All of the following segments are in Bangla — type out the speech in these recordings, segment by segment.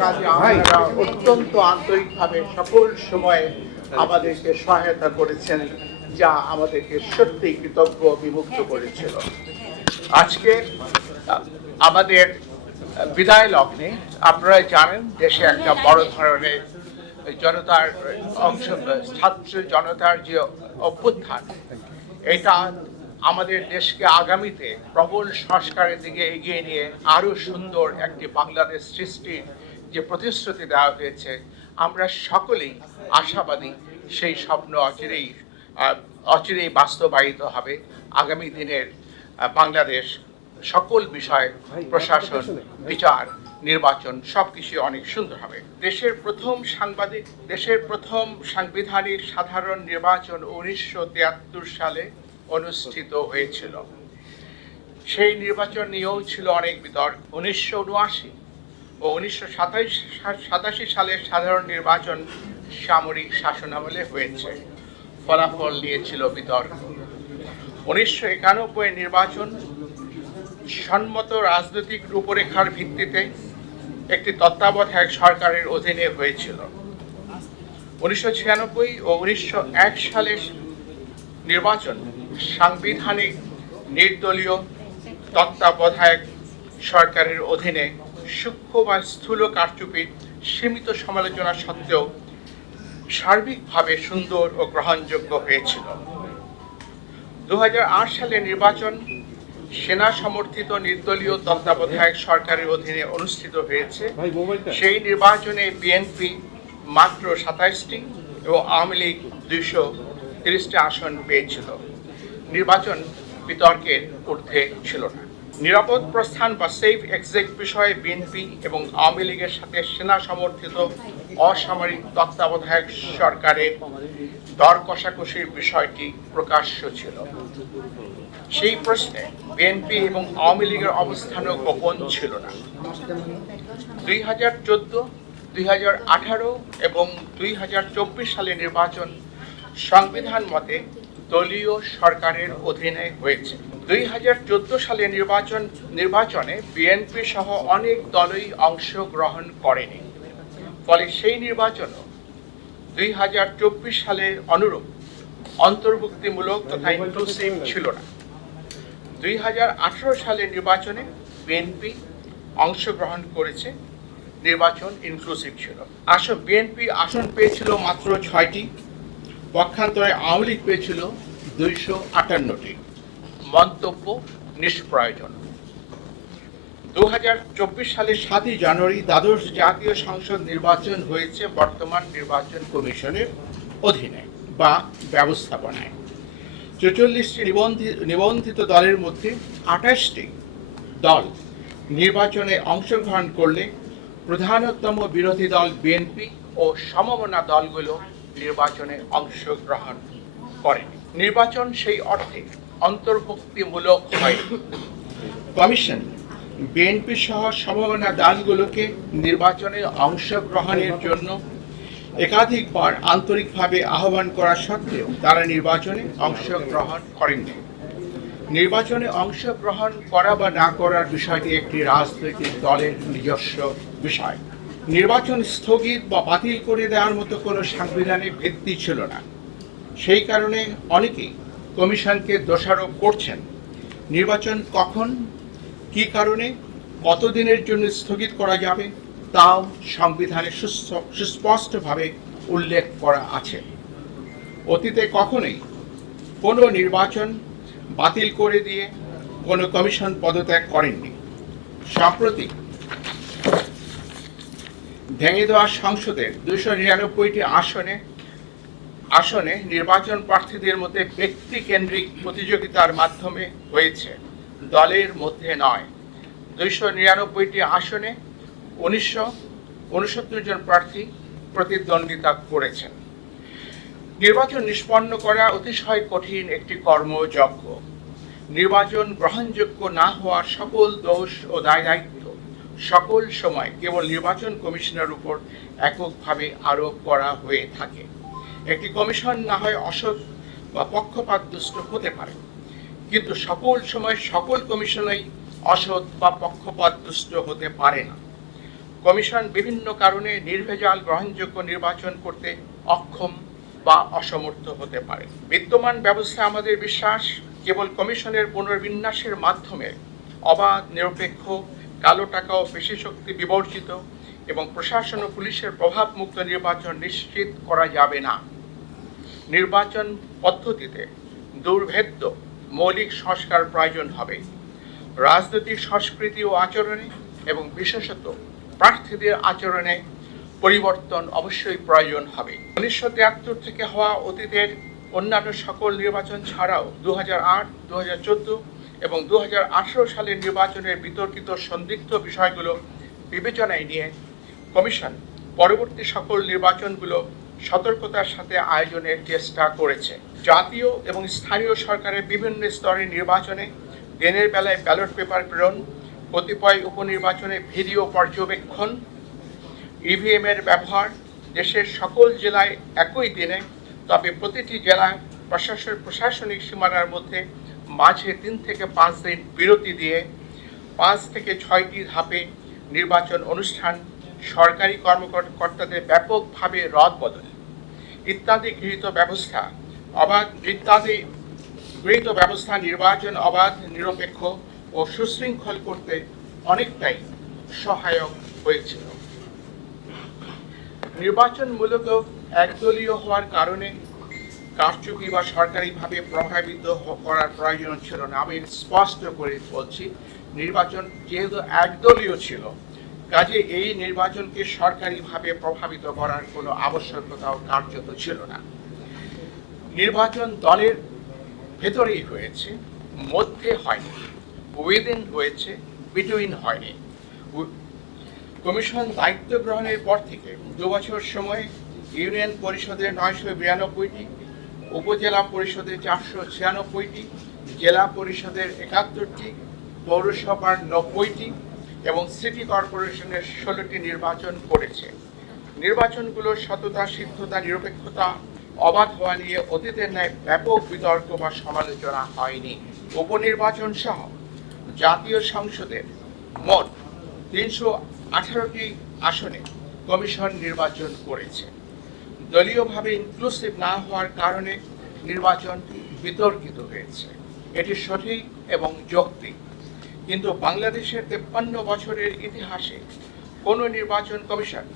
কাজে আপনারা অত্যন্ত আন্তরিকভাবে সকল সময়ে আমাদেরকে সহায়তা করেছেন, যা আমাদেরকে সত্যি কৃতজ্ঞ বিমুক্ত করেছিল। আজকে আমাদের বিদায় লগ্নে আপনারা জানেন দেশে একটা বড় ধরনের জনতার ছাত্র জনতার যে অভ্যুত্থান, এটা আমাদের দেশকে আগামীতে প্রবল সংস্কারের দিকে এগিয়ে নিয়ে আরো সুন্দর একটি বাংলাদেশ সৃষ্টির যে প্রতিশ্রুতি দেওয়া হয়েছে, আমরা সকলেই আশাবাদী সেই স্বপ্ন অচিরেই বাস্তবায়িত হবে। আগামী দিনের বাংলাদেশ সকল বিষয়, প্রশাসন, বিচার, নির্বাচন সবকিছু অনেক সুন্দর হবে। দেশের প্রথম সাংবিধানিক সাধারণ নির্বাচন 1973 সালে অনুষ্ঠিত হয়েছিল। সেই নির্বাচন নিয়েও ছিল অনেক বিতর্ক। 1979 ও 1987 সালের সাধারণ নির্বাচন সামরিক শাসনামলে হয়েছে, ফলাফল নিয়েছিল বিতর্ক। 1991 নির্বাচন সম্মত রাজনৈতিক রূপরেখার ভিত্তিতে একটি তত্ত্বাবধায়ক সরকারের অধীনে হয়েছিল। 1996 ও 1901 সালের নির্বাচন সাংবিধানিক নির্দলীয় তত্ত্বাবধায়ক সরকারের অধীনে সূক্ষ্ম বা স্থূল কারচুপির সীমিত সমালোচনা সত্ত্বেও সার্বিকভাবে সুন্দর ও গ্রহণযোগ্য হয়েছিল। 2008 সালের নির্বাচন সেনা সমর্থিত নির্দলীয় তত্ত্বাবধায়ক সরকারের অধীনে অনুষ্ঠিত হয়েছে। সেই নির্বাচনে বিএনপি মাত্র 27টি এবং আওয়ামী লীগ 230টি আসন পেয়েছিল। নির্বাচন বিতর্কের ঊর্ধ্বে ছিল না। নিরাপদ প্রস্থান বা সেফ এক্সিট বিষয়ে বিএনপি এবং আওয়ামী লীগের সাথে সেনা সমর্থিত অসামরিক তত্ত্বাবধায়ক সরকারের দর কষাকষির বিষয়টি প্রকাশ্য ছিল। সেই প্রশ্নে বিএনপি এবং আওয়ামী লীগের অবস্থানও গোপন ছিল না। 2014, 2018 এবং 2024 সালের নির্বাচন সংবিধান মতে দলীয় সরকারের অধীনে হয়েছে। 2014 সালের নির্বাচনে বিএনপি সহ অনেক দলই অংশগ্রহণ করেনি, ফলে সেই নির্বাচনও 2024 সালের অনুরূপ অন্তর্ভুক্তিমূলক তথা ইনক্লুসিভ ছিল না। 2018 সালের নির্বাচনে বিএনপি অংশগ্রহণ করেছে, নির্বাচন ইনক্লুসিভ ছিল। বিএনপি আসন পেয়েছিল মাত্র 6টি, পক্ষান্তরে আওয়ামী লীগ পেয়েছিল 258টি। মন্তব্য নিষ্প্রয়োজন। 2024 সালের 7 জানুয়ারি দ্বাদশ জাতীয় সংসদ নির্বাচন হয়েছে বর্তমান নির্বাচন কমিশনের অধীনে বা ব্যবস্থাপনায়। 44টি নিবন্ধিত দলের মধ্যে 28টি দল নির্বাচনে অংশগ্রহণ করলে প্রধানতম বিরোধী দল বিএনপি ও সমমনা দলগুলো নির্বাচনে অংশগ্রহণ করেনি। নির্বাচন সেই অর্থে অন্তর্ভুক্তিমূলক হয়। কমিশন বিএনপি সহ সমমনা দলগুলোকে নির্বাচনে অংশগ্রহণের জন্য একাধিকবার আন্তরিকভাবে আহ্বান করা সত্ত্বেও তারা নির্বাচনে অংশগ্রহণ করেননি। নির্বাচনে অংশগ্রহণ করা বা না করার বিষয়টি একটি রাজনৈতিক দলের নিজস্ব বিষয়। নির্বাচন স্থগিত বা বাতিল করে দেওয়ার মতো কোনো সাংবিধানিক ভিত্তি ছিল না। সেই কারণে অনেকেই কমিশনকে দোষারোপ করছেন। নির্বাচন কখন, কী কারণে, কতদিনের জন্য স্থগিত করা যাবে তাও সংবিধানে সুস্পষ্টভাবে উল্লেখ করা আছে। অতীতে কখনোই কোনো নির্বাচন বাতিল করে দিয়ে কোনো কমিশন পদত্যাগ করেননি। সম্প্রতি ভেঙে দেওয়া সংসদের 299টি আসনে নির্বাচন প্রার্থীদের মধ্যে ব্যক্তিকেন্দ্রিক প্রতিযোগিতার মাধ্যমে হয়েছে, দলের মধ্যে নয়। 299টি আসনে 1969 জন প্রার্থী প্রতিদ্বন্দ্বিতা করেছেন। নির্বাচন নিষ্পন্ন করা অতিশয় কঠিন একটি কর্মযজ্ঞ। নির্বাচন গ্রহণযোগ্য না হওয়ার সকল দোষ ও দায়-দায়িত্ব সকল সময় কেবল নির্বাচন কমিশনের উপর এককভাবে আরোপ করা হয়ে থাকে। একটি কমিশন না হয় অসৎ বা পক্ষপাতদুষ্ট হতে পারে, কিন্তু সকল সময় সকল কমিশনই অসৎ বা পক্ষপাতদুষ্ট হতে পারে না। কমিশন বিভিন্ন কারণে নির্ভেজাল গ্রহণযোগ্য নির্বাচন করতে অক্ষম বা অসমর্থ হতে পারে। বিদ্যমান ব্যবস্থা আমাদের বিশ্বাস কেবল কমিশনের পুনর্বিন্যাসের মাধ্যমে অবাধ, নিরপেক্ষ, কালো টাকা ও পেশি শক্তি বিবর্জিত এবং প্রশাসন ও পুলিশের প্রভাবমুক্ত নির্বাচন নিশ্চিত করা যাবে না। নির্বাচন পদ্ধতিতে দুর্ভেদ্য মৌলিক সংস্কার প্রয়োজন হবে। রাজনৈতিক সংস্কৃতি ও আচরণে এবং বিশেষত প্রার্থীদের আচরণে পরিবর্তন অবশ্যই প্রয়োজন হবে। 1973 থেকে হওয়া অতীতের অন্যান্য সকল নির্বাচন ছাড়াও 2008, 2014 এবং 2018 সালের নির্বাচনের বিতর্কিত সন্দিগ্ধ বিষয়গুলো বিবেচনায় নিয়ে কমিশন পরবর্তী সকল নির্বাচনগুলো সতর্কতার সাথে আয়োজনের চেষ্টা করেছে। জাতীয় এবং স্থানীয় সরকারের বিভিন্ন স্তরের নির্বাচনে দিনের বেলায় ব্যালট পেপার প্রেরণ, কতিপয় উপনির্বাচনে ভিডিও পর্যবেক্ষণ, ইভিএম এর ব্যবহার দেশের সকল জেলায় একই দিনে, তবে প্রতিটি জেলায় প্রশাসনিক সীমানার মধ্যে মাঝে 3 থেকে 5 দিন বিরতি দিয়ে 5 থেকে 6টি ধাপে নির্বাচন অনুষ্ঠান, সরকারি কর্মকর্তাদের ব্যাপকভাবে রদবদল ইত্যাদি গৃহীত ব্যবস্থা নির্বাচন অবাধ, নিরপেক্ষ ও সুশৃঙ্খল করতে অনেকটাই সহায়ক হয়েছিল। নির্বাচন মূলত একদলীয় হওয়ার কারণে কারচুপি বা সরকারিভাবে প্রভাবিত করার প্রয়োজন ছিল না। আমি স্পষ্ট করে বলছি, নির্বাচন যেহেতু একদলীয় ছিল, কাজে এই নির্বাচনকে সরকারিভাবে প্রভাবিত করার কোনো আবশ্যকতাও কার্যত ছিল না। নির্বাচন দলের ভেতরেই হয়েছে, মধ্যে হয়নি, উইদিন হয়েছে, বিটুইন হয়নি। কমিশন দায়িত্ব গ্রহণের পর থেকে 2 বছর সময়ে ইউনিয়ন পরিষদের 992টি, উপজেলা পরিষদের 496টি, জেলা পরিষদের 71টি, পৌরসভার 90টি এবং সিটি কর্পোরেশনের 16টি নির্বাচন করেছে। নির্বাচনগুলোর সততা, সিদ্ধতা, নিরপেক্ষতা, অবাধ হওয়া নিয়ে অতীতের ন্যায় ব্যাপক বিতর্ক বা সমালোচনা হয়নি। উপনির্বাচন সহ জাতীয় সংসদের মোট 318টি আসনে কমিশন নির্বাচন করেছে। দলীয়ভাবে ইনক্লুসিভ না হওয়ার কারণে নির্বাচন বিতর্কিত হয়েছে, এটি সঠিক এবং যৌক্তিক। কিন্তু বাংলাদেশের 53 বছরের ইতিহাসে কোনো নির্বাচন কমিশন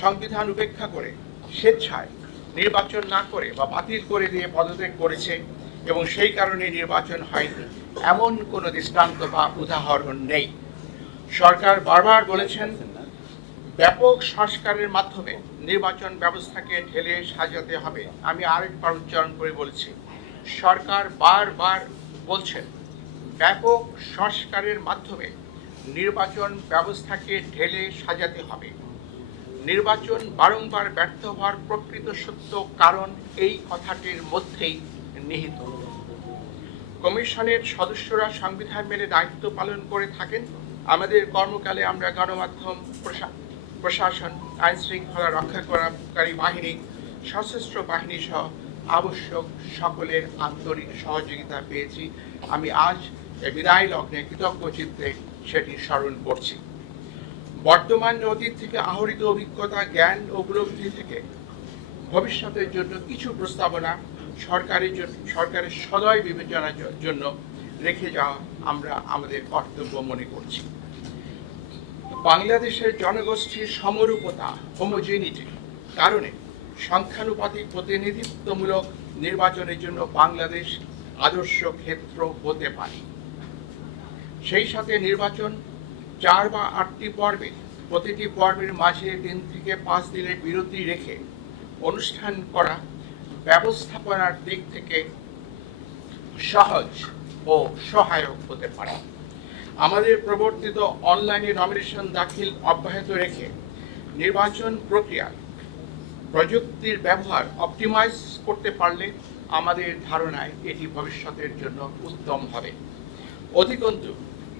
সংবিধান উপেক্ষা করে স্বেচ্ছায় নির্বাচন না করে বা বাতিল করে দিয়ে পদত্যাগ করেছে এবং সেই কারণে নির্বাচন হয়নি এমন কোনো দৃষ্টান্ত বা উদাহরণ নেই। সরকার বারবার বলেছেন ব্যাপক সংস্কারের মাধ্যমে নির্বাচন ব্যবস্থাকে ঢেলে সাজাতে হবে। আমি আরেকবার উচ্চারণ করে বলছি, সরকার বারবার বলছেন ব্যাপক সংস্কারের মাধ্যমে নির্বাচন ব্যবস্থাকে ঢেলে সাজাতে হবে। নির্বাচন বারংবার ব্যর্থ হওয়ার প্রকৃত সত্য কারণ এই কথাটির মধ্যেই নিহিত। কমিশনের সদস্যরা সংবিধান মেনে দায়িত্ব পালন করে থাকেন। আমাদের কর্মকালে আমরা গণমাধ্যম, প্রশাসন, আইন শৃঙ্খলা রক্ষাকারী বাহিনী, সশস্ত্র বাহিনী সহ আবশ্যক সকলের আন্তরিক সহযোগিতা পেয়েছি। আমি আজ বিদায় লগ্নে কৃতজ্ঞ চিত্তে সেটি স্মরণ করছি। বর্তমান অতীত থেকে আহরিত অভিজ্ঞতা, জ্ঞান ও উপলব্ধি থেকে ভবিষ্যতের জন্য কিছু প্রস্তাবনা সরকারের সদয় বিবেচনার জন্য রেখে যাওয়া আমরা আমাদের কর্তব্য মনে করছি। বাংলাদেশের জনগোষ্ঠীর সমরূপতা, হোমোজেনিটি কারণে সংখ্যানুপাতিক প্রতিনিধিত্বমূলক নির্বাচনের জন্য বাংলাদেশ আদর্শ ক্ষেত্র হতে পারে। সেই সাথে নির্বাচন 4 বা 8টি পর্বে, প্রতিটি পর্বের মাঝে 3 থেকে 5 দিনের বিরতি রেখে অনুষ্ঠান করা ব্যবস্থাপনার দিক থেকে সহজ ও সহায়ক হতে পারে। আমাদের প্রবর্তিত অনলাইনে নমিনেশন দাখিল অব্যাহত রেখে নির্বাচন প্রক্রিয়ায় প্রযুক্তির ব্যবহার অপটিমাইজ করতে পারলে আমাদের ধারণায় এটি ভবিষ্যতের জন্য উত্তম হবে। অধিকন্তু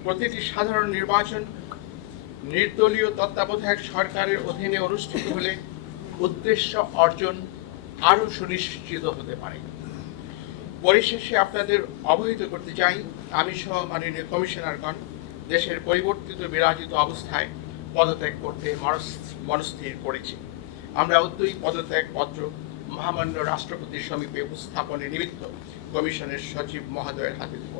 প্রতিটি সাধারণ নির্বাচন নির্দলীয় তত্ত্বাবধায়ক সরকারের অধীনে অনুষ্ঠিত হলে উদ্দেশ্য অর্জন আরও সুনিশ্চিত হতে পারে। পরিশেষে আপনাদের অবহিত করতে চাই, আমি সহ মাননীয় কমিশনারগণ দেশের পরিবর্তিত বিরাজিত অবস্থায় পদত্যাগ করতে মনস্থির করেছি। আমরা উদ্যোগী পদত্যাগ পত্র মহামান্য রাষ্ট্রপতির সমীপে উপস্থাপনের নিমিত্ত কমিশনের সচিব মহোদয়ের হাতে দেব।